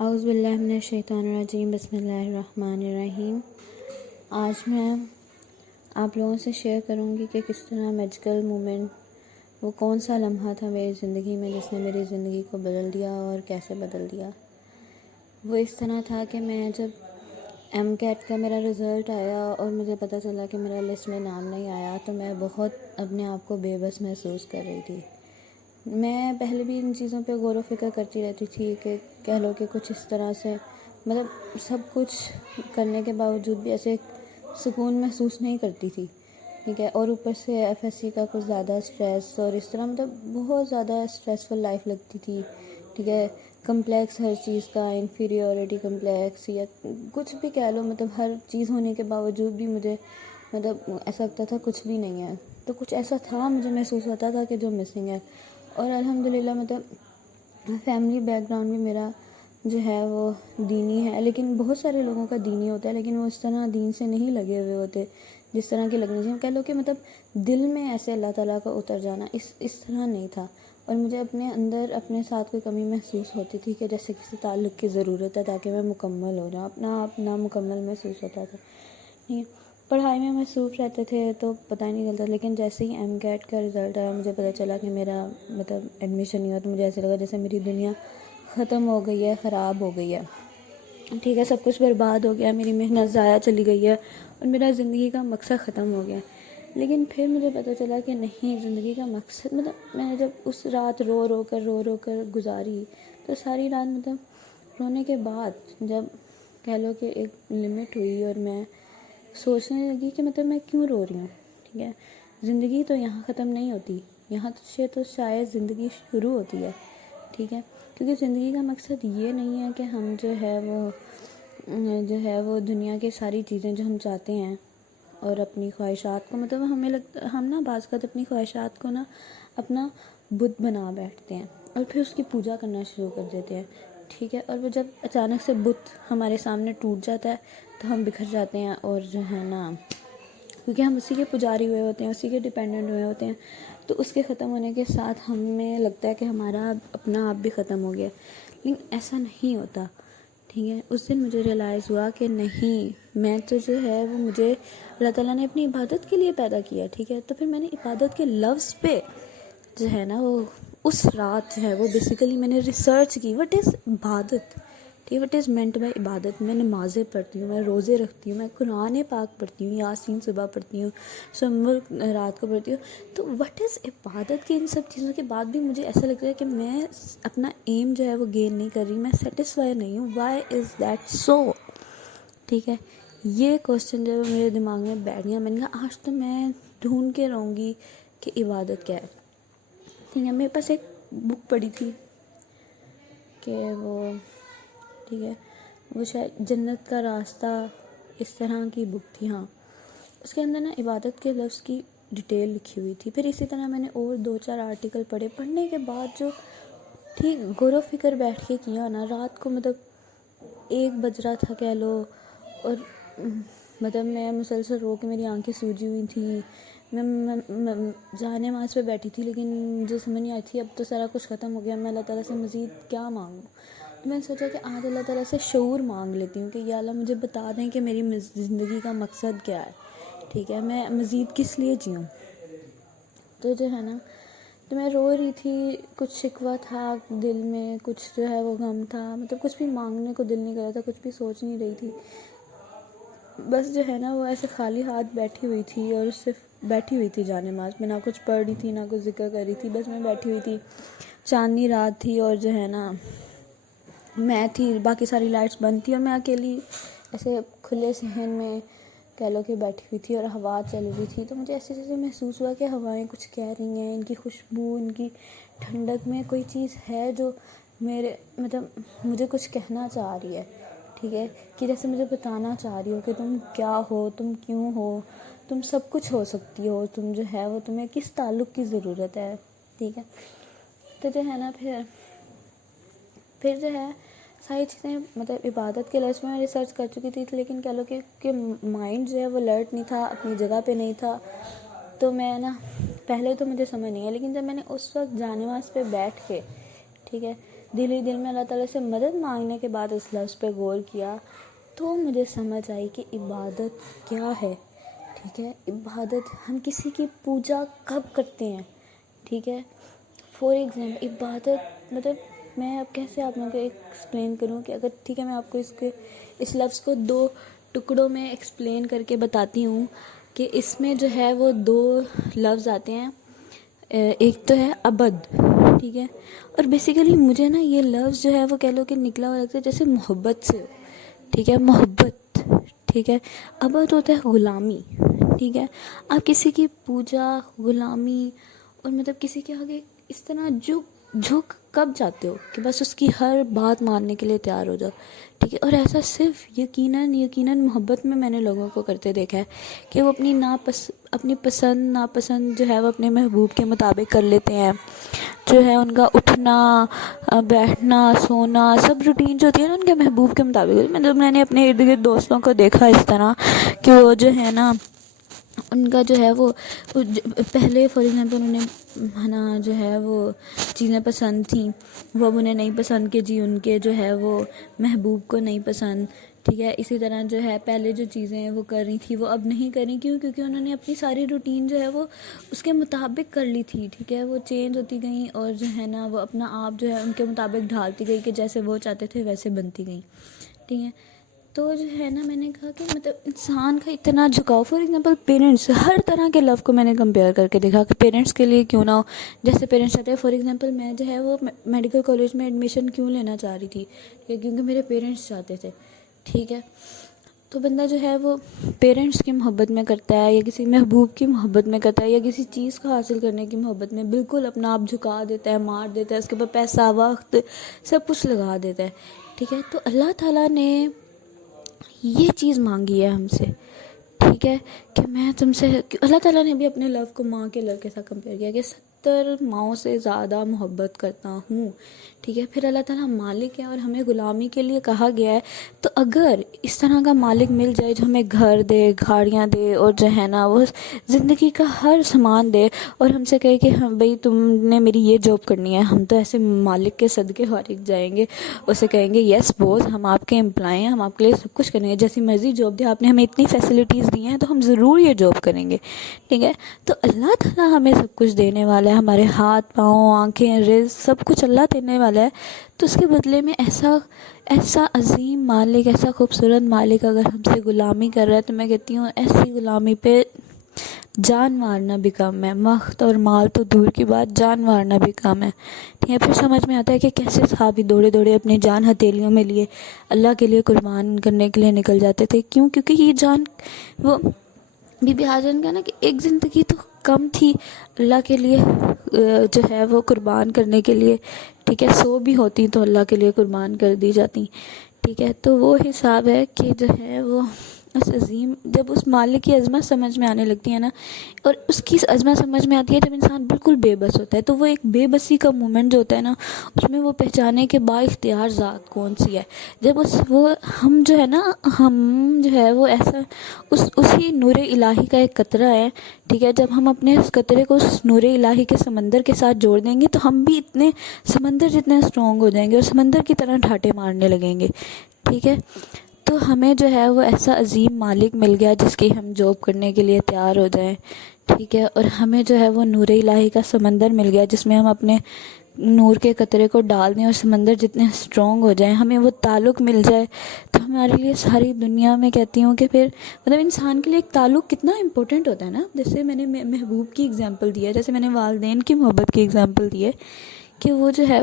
اعوذ باللہ من الشیطان الرجیم، بسم اللہ الرحمن الرحیم۔ آج میں آپ لوگوں سے شیئر کروں گی کہ کس طرح میجیکل مومنٹ، وہ کون سا لمحہ تھا میری زندگی میں جس نے میری زندگی کو بدل دیا اور کیسے بدل دیا۔ وہ اس طرح تھا کہ میں جب ایم کیٹ کا میرا رزلٹ آیا اور مجھے پتہ چلا کہ میرا لسٹ میں نام نہیں آیا، تو میں بہت اپنے آپ کو بے بس محسوس کر رہی تھی۔ میں پہلے بھی ان چیزوں پہ غور و فکر کرتی رہتی تھی کہ کہہ لو کہ کچھ اس طرح سے سب کچھ کرنے کے باوجود بھی ایسے سکون محسوس نہیں کرتی تھی، ٹھیک ہے۔ اور اوپر سے ایف ایس سی کا کچھ زیادہ اسٹریس اور اس طرح بہت زیادہ اسٹریسفل لائف لگتی تھی، ٹھیک ہے۔ کمپلیکس ہر چیز کا، انفیریورٹی کمپلیکس یا کچھ بھی کہہ لو، ہر چیز ہونے کے باوجود بھی مجھے ایسا لگتا تھا کچھ بھی نہیں ہے۔ تو کچھ ایسا تھا، مجھے محسوس ہوتا تھا کہ جو مسنگ ہے۔ اور الحمدللہ فیملی بیک گراؤنڈ بھی میرا جو ہے وہ دینی ہے، لیکن بہت سارے لوگوں کا دینی ہوتا ہے، لیکن وہ اس طرح دین سے نہیں لگے ہوئے ہوتے جس طرح کے لگنے چاہیے۔ کہہ لو کہ دل میں ایسے اللہ تعالیٰ کا اتر جانا اس طرح نہیں تھا۔ اور مجھے اپنے اندر اپنے ساتھ کوئی کمی محسوس ہوتی تھی کہ جیسے کسی تعلق کی ضرورت ہے تاکہ میں مکمل ہو جاؤں، اپنا آپ نامکمل محسوس ہوتا تھا۔ پڑھائی میں مصروف رہتے تھے تو پتہ ہی نہیں چلتا، لیکن جیسے ہی ایم کیٹ کا رزلٹ آیا، مجھے پتہ چلا کہ میرا ایڈمیشن ہوا، تو مجھے ایسے لگا جیسے میری دنیا ختم ہو گئی ہے، خراب ہو گئی ہے، ٹھیک ہے۔ سب کچھ برباد ہو گیا، میری محنت ضائع چلی گئی ہے اور میرا زندگی کا مقصد ختم ہو گیا۔ لیکن پھر مجھے پتہ چلا کہ نہیں، زندگی کا مقصد میں جب اس رات رو کر گزاری، تو ساری رات رونے کے بعد جب کہہ لو کہ ایک لمٹ ہوئی اور میں سوچنے لگی کہ میں کیوں رو رہی ہوں، ٹھیک ہے۔ زندگی تو یہاں ختم نہیں ہوتی، یہاں سے تو شاید زندگی شروع ہوتی ہے، ٹھیک ہے۔ کیونکہ زندگی کا مقصد یہ نہیں ہے کہ ہم جو ہے وہ دنیا کی ساری چیزیں جو ہم چاہتے ہیں اور اپنی خواہشات کو ہمیں لگتا ہم بعض اوقات اپنی خواہشات کو اپنا بت بنا بیٹھتے ہیں اور پھر اس کی پوجا کرنا شروع کر دیتے ہیں، ٹھیک ہے۔ اور وہ جب اچانک سے بت ہمارے سامنے ٹوٹ جاتا ہے تو ہم بکھر جاتے ہیں، اور جو ہے کیونکہ ہم اسی کے پجاری ہوئے ہوتے ہیں، اسی کے ڈیپینڈنٹ ہوئے ہوتے ہیں، تو اس کے ختم ہونے کے ساتھ ہمیں لگتا ہے کہ ہمارا اپنا آپ بھی ختم ہو گیا، لیکن ایسا نہیں ہوتا، ٹھیک ہے۔ اس دن مجھے ریئلائز ہوا کہ نہیں، میں تو جو ہے وہ مجھے اللہ تعالیٰ نے اپنی عبادت کے لیے پیدا کیا، ٹھیک ہے۔ تو پھر میں نے عبادت کے لفظ پہ جو ہے وہ اس رات جو ہے وہ بیسیکلی میں نے ریسرچ کی، وٹ از عبادت، وٹ از مینٹ بائی عبادت۔ میں نمازیں پڑھتی ہوں، میں روزے رکھتی ہوں، میں قرآن پاک پڑھتی ہوں، یاسین صبح پڑھتی ہوں، سمر رات کو پڑھتی ہوں، تو وٹ از عبادت کی ان سب چیزوں کے بعد بھی مجھے ایسا لگتا ہے کہ میں اپنا ایم جو ہے وہ گین نہیں کر رہی، میں سیٹسفائی نہیں ہوں۔ وائی از دیٹ سو، ٹھیک ہے۔ یہ کوسچن جو میرے دماغ میں بیٹھ گیا، میں نے کہا آج تو میں ڈھونڈ کے رہوں گی کہ عبادت کیا ہے، ٹھیک ہے۔ میرے پاس ایک بک پڑھی تھی کہ وہ، ٹھیک ہے، وہ شاید جنت کا راستہ اس طرح کی بک تھی، ہاں۔ اس کے اندر عبادت کے لفظ کی ڈیٹیل لکھی ہوئی تھی۔ پھر اسی طرح میں نے اور 2-4 آرٹیکل پڑھنے کے بعد جو ٹھیک غور و فکر بیٹھ کے کیا رات کو 1 بج رہا تھا کہہ لو، اور میں مسلسل رو کے میری آنکھیں سوجی ہوئی تھیں، میں جہاں نماز پہ بیٹھی تھی، لیکن مجھے سمجھ نہیں آئی تھی اب تو سارا کچھ ختم ہو گیا، میں اللہ تعالیٰ سے مزید کیا مانگوں۔ تو میں نے سوچا کہ آج اللہ تعالیٰ سے شعور مانگ لیتی ہوں کہ یا اللہ مجھے بتا دیں کہ میری زندگی کا مقصد کیا ہے، ٹھیک ہے، میں مزید کس لیے جیوں۔ تو جو ہے تو میں رو رہی تھی، کچھ شکوہ تھا دل میں، کچھ جو ہے وہ غم تھا، کچھ بھی مانگنے کو دل نہیں کر رہا تھا، کچھ بھی سوچ نہیں رہی تھی، بس جو ہے وہ ایسے خالی ہاتھ بیٹھی ہوئی تھی، اور صرف بیٹھی ہوئی تھی جانماز میں، نہ کچھ پڑھ رہی تھی، نہ کچھ ذکر کر رہی تھی، بس میں بیٹھی ہوئی تھی۔ چاندنی رات تھی اور جو ہے میں تھی، باقی ساری لائٹس بند تھی، اور میں اکیلی ایسے کھلے صحن میں کہہ لو کہ بیٹھی ہوئی تھی اور ہوا چل رہی تھی۔ تو مجھے ایسے محسوس ہوا کہ ہوائیں کچھ کہہ رہی ہیں، ان کی خوشبو، ان کی ٹھنڈک میں کوئی چیز ہے جو میرے مجھے کچھ کہنا چاہ رہی ہے، ٹھیک ہے، کہ جیسے مجھے بتانا چاہ رہی ہو کہ تم کیا ہو، تم کیوں ہو، تم سب کچھ ہو سکتی ہو، تم جو ہے وہ تمہیں کس تعلق کی ضرورت ہے، ٹھیک ہے۔ تو جو ہے پھر جو ہے ساری چیزیں عبادت کے لفظ میں ریسرچ کر چکی تھی، لیکن کہہ لو کہ مائنڈ جو ہے وہ الرٹ نہیں تھا، اپنی جگہ پہ نہیں تھا۔ تو میں پہلے تو مجھے سمجھ نہیں ہے، لیکن جب میں نے اس وقت جانماز پہ بیٹھ کے، ٹھیک ہے، دل ہی دل میں اللہ تعالیٰ سے مدد مانگنے کے بعد اس لفظ پہ غور کیا تو مجھے سمجھ آئی کہ عبادت کیا ہے. ٹھیک ہے، عبادت ہم کسی کی پوجا کب کرتے ہیں. ٹھیک ہے، فار ایگزامپل عبادت مطلب میں اب کیسے آپ لوگوں کو ایکسپلین کروں کہ اگر ٹھیک ہے میں آپ کو اس لفظ کو 2 ٹکڑوں میں ایکسپلین کر کے بتاتی ہوں کہ اس میں جو ہے وہ 2 لفظ آتے ہیں. ایک تو ہے عبد. ٹھیک ہے، اور بیسیکلی مجھے نا یہ لفظ جو ہے وہ کہہ لو کہ نکلا ہوا لگتا ہے جیسے محبت سے. ٹھیک ہے، محبت. ٹھیک ہے، عبد ہوتا ہے غلامی. ٹھیک ہے، آپ کسی کی پوجا، غلامی اور مطلب کسی کے آگے اس طرح جھک کب جاتے ہو کہ بس اس کی ہر بات ماننے کے لیے تیار ہو جاؤ. ٹھیک ہے، اور ایسا صرف یقیناً محبت میں نے لوگوں کو کرتے دیکھا ہے کہ وہ اپنی پسند ناپسند جو ہے وہ اپنے محبوب کے مطابق کر لیتے ہیں. جو ہے ان کا اٹھنا بیٹھنا سونا سب روٹین جو ہوتی ہے نا ان کے محبوب کے مطابق. مطلب میں نے اپنے ارد گرد دوستوں کو دیکھا اس طرح کہ وہ جو ہے نا ان کا جو ہے وہ پہلے فار ایگزامپل انہیں ہے نا جو ہے وہ چیزیں پسند تھیں، وہ اب انہیں نہیں پسند کہ جی ان کے جو ہے وہ محبوب کو نہیں پسند. ٹھیک ہے، اسی طرح جو ہے پہلے جو چیزیں وہ کر رہی تھی وہ اب نہیں کر رہی. کیونکہ انہوں نے اپنی ساری روٹین جو ہے وہ اس کے مطابق کر لی تھی. ٹھیک ہے، وہ چینج ہوتی گئیں اور جو ہے نا وہ اپنا آپ جو ہے ان کے مطابق ڈھالتی گئی کہ جیسے وہ چاہتے تھے ویسے بنتی گئیں. ٹھیک ہے، تو جو ہے نا میں نے کہا کہ مطلب انسان کا اتنا جھکاؤ. فار ایگزامپل پیرنٹس، ہر طرح کے لو کو میں نے کمپیئر کر کے دیکھا کہ پیرنٹس کے لیے کیوں نہ ہو. جیسے پیرنٹس چاہتے ہیں فار ایگزامپل میں جو ہے وہ میڈیکل کالج میں ایڈمیشن کیوں لینا چاہ رہی تھی کیونکہ میرے پیرنٹس چاہتے تھے. ٹھیک ہے، تو بندہ جو ہے وہ پیرنٹس کی محبت میں کرتا ہے یا کسی محبوب کی محبت میں کرتا ہے یا کسی چیز کو حاصل کرنے کی محبت میں بالکل اپنا آپ جھکا دیتا ہے، مار دیتا ہے، اس کے اوپر پیسہ وقت سب کچھ لگا دیتا ہے. ٹھیک ہے، تو اللہ تعالیٰ نے یہ چیز مانگی ہے ہم سے. ٹھیک ہے، کہ میں تم سے اللہ تعالیٰ نے بھی اپنے لو کو ماں کے لو کے ساتھ کمپیئر کیا کہ 70 ماؤں سے زیادہ محبت کرتا ہوں. ٹھیک ہے، پھر اللہ تعالیٰ مالک ہے اور ہمیں غلامی کے لیے کہا گیا ہے. تو اگر اس طرح کا مالک مل جائے جو ہمیں گھر دے، گاڑیاں دے اور جو ہے نا وہ زندگی کا ہر سامان دے اور ہم سے کہے کہ ہاں بھائی تم نے میری یہ جاب کرنی ہے، ہم تو ایسے مالک کے صدقے فارغ جائیں گے. اسے کہیں گے یس بوس، ہم آپ کے امپلائی ہیں، ہم آپ کے لیے سب کچھ کریں گے، جیسی مرضی جاب دے، آپ نے ہمیں اتنی فیسلٹیز دی ہیں تو ہم ضرور یہ جاب کریں گے. ٹھیک ہے، تو اللہ تعالیٰ ہمیں سب کچھ دینے والا ہے، ہمارے ہاتھ پاؤں آنکھیں رزق سب کچھ اللہ دینے والا ہے. تو اس کے بدلے میں ایسا عظیم مالک، ایسا خوبصورت مالک اگر ہم سے غلامی کر رہا ہے تو میں کہتی ہوں ایسی غلامی پہ جان مارنا بھی کم ہے. وقت اور مال تو دور کی بات، جان مارنا بھی کم ہے. ٹھیک ہے، پھر سمجھ میں آتا ہے کہ کیسے صحابی دوڑے اپنی جان ہتھیلیوں میں لیے اللہ کے لیے قربان کرنے کے لیے نکل جاتے تھے. کیونکہ یہ جان وہ بی بی حاجن کا نا کہ ایک زندگی تو کم تھی اللہ کے لیے جو ہے وہ قربان کرنے کے لیے. ٹھیک ہے، 100 بھی ہوتی تو اللہ کے لیے قربان کر دی جاتی. ٹھیک ہے، تو وہ حساب ہے کہ جو ہے وہ اس عظیم جب اس مالک کی عظمت سمجھ میں آنے لگتی ہے نا، اور اس کی عظمت سمجھ میں آتی ہے جب انسان بالکل بے بس ہوتا ہے، تو وہ ایک بے بسی کا مومنٹ جو ہوتا ہے نا اس میں وہ پہچانے کہ با اختیار ذات کون سی ہے. جب ہم جو ہے وہ ایسا اسی نور الہی کا ایک قطرہ ہے. ٹھیک ہے، جب ہم اپنے اس قطرے کو اس نور الہی کے سمندر کے ساتھ جوڑ دیں گے تو ہم بھی اتنے سمندر جتنے اسٹرانگ ہو جائیں گے اور سمندر کی طرح ڈھاٹے مارنے لگیں گے. ٹھیک ہے، تو ہمیں جو ہے وہ ایسا عظیم مالک مل گیا جس کی ہم جاب کرنے کے لیے تیار ہو جائیں. ٹھیک ہے، اور ہمیں جو ہے وہ نور الہی کا سمندر مل گیا جس میں ہم اپنے نور کے قطرے کو ڈال دیں اور سمندر جتنے اسٹرانگ ہو جائیں، ہمیں وہ تعلق مل جائے تو ہمارے لیے ساری دنیا میں کہتی ہوں کہ پھر مطلب انسان کے لیے ایک تعلق کتنا امپورٹنٹ ہوتا ہے نا. جیسے میں نے محبوب کی اگزامپل دی ہے، جیسے میں نے والدین کی محبت کی اگزامپل دی ہے کہ وہ جو ہے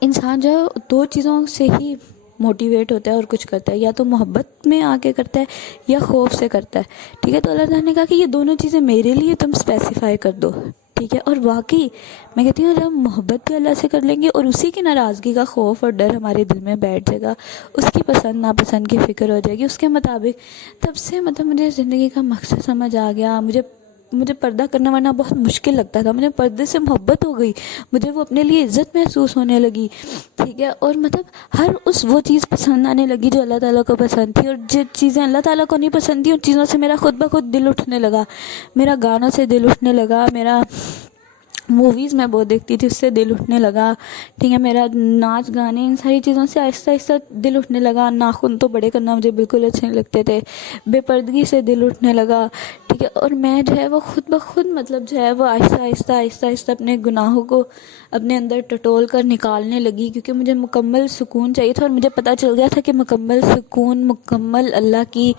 انسان جو ہے 2 چیزوں سے ہی موٹیویٹ ہوتا ہے اور کچھ کرتا ہے، یا تو محبت میں آ کے کرتا ہے یا خوف سے کرتا ہے. ٹھیک ہے، تو اللہ تعالیٰ نے کہا کہ یہ دونوں چیزیں میرے لیے تم اسپیسیفائی کر دو. ٹھیک ہے، اور واقعی میں کہتی ہوں جب ہم محبت بھی اللہ سے کر لیں گے اور اسی کی ناراضگی کا خوف اور ڈر ہمارے دل میں بیٹھ جائے گا، اس کی پسند ناپسند کی فکر ہو جائے گی اس کے مطابق، تب سے مطلب مجھے زندگی کا مقصد سمجھ آ گیا. مجھے پردہ کرنا ورنہ بہت مشکل لگتا تھا، مجھے پردے سے محبت ہو گئی، مجھے وہ اپنے لیے عزت محسوس ہونے لگی. ٹھیک ہے، اور مطلب وہ چیز پسند آنے لگی جو اللہ تعالیٰ کو پسند تھی، اور جو چیزیں اللہ تعالیٰ کو نہیں پسند تھی ان چیزوں سے میرا خود بخود دل اٹھنے لگا، میرا گانوں سے دل اٹھنے لگا، میرا موویز میں بہت دیکھتی تھی، اس سے دل اٹھنے لگا، ٹھیک ہے، میرا ناچ گانے ان ساری چیزوں سے آہستہ آہستہ دل اٹھنے لگا، ناخن تو بڑے کرنا مجھے بالکل اچھے نہیں لگتے تھے، بے پردگی سے دل اٹھنے لگا، ٹھیک ہے، اور میں جو ہے وہ خود بخود مطلب جو ہے وہ آہستہ آہستہ آہستہ آہستہ اپنے گناہوں کو اپنے اندر ٹٹول کر نکالنے لگی، کیونکہ مجھے مکمل سکون چاہیے تھا، اور مجھے پتہ چل گیا تھا کہ مکمل سکون، مکمل اللہ کی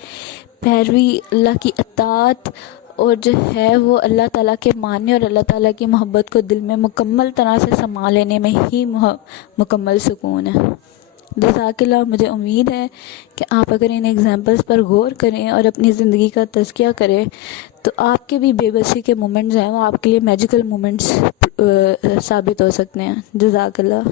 پیروی، اللہ کی اطاعت، اور جو ہے وہ اللہ تعالیٰ کے ماننے اور اللہ تعالیٰ کی محبت کو دل میں مکمل طرح سے سما لینے میں ہی مکمل سکون ہے۔ جزاک اللہ۔ مجھے امید ہے کہ آپ اگر ان ایگزامپلس پر غور کریں اور اپنی زندگی کا تزکیہ کریں تو آپ کے بھی بے بسی کے مومنٹس ہیں وہ آپ کے لیے میجیکل مومنٹس ثابت ہو سکتے ہیں۔ جزاک اللہ۔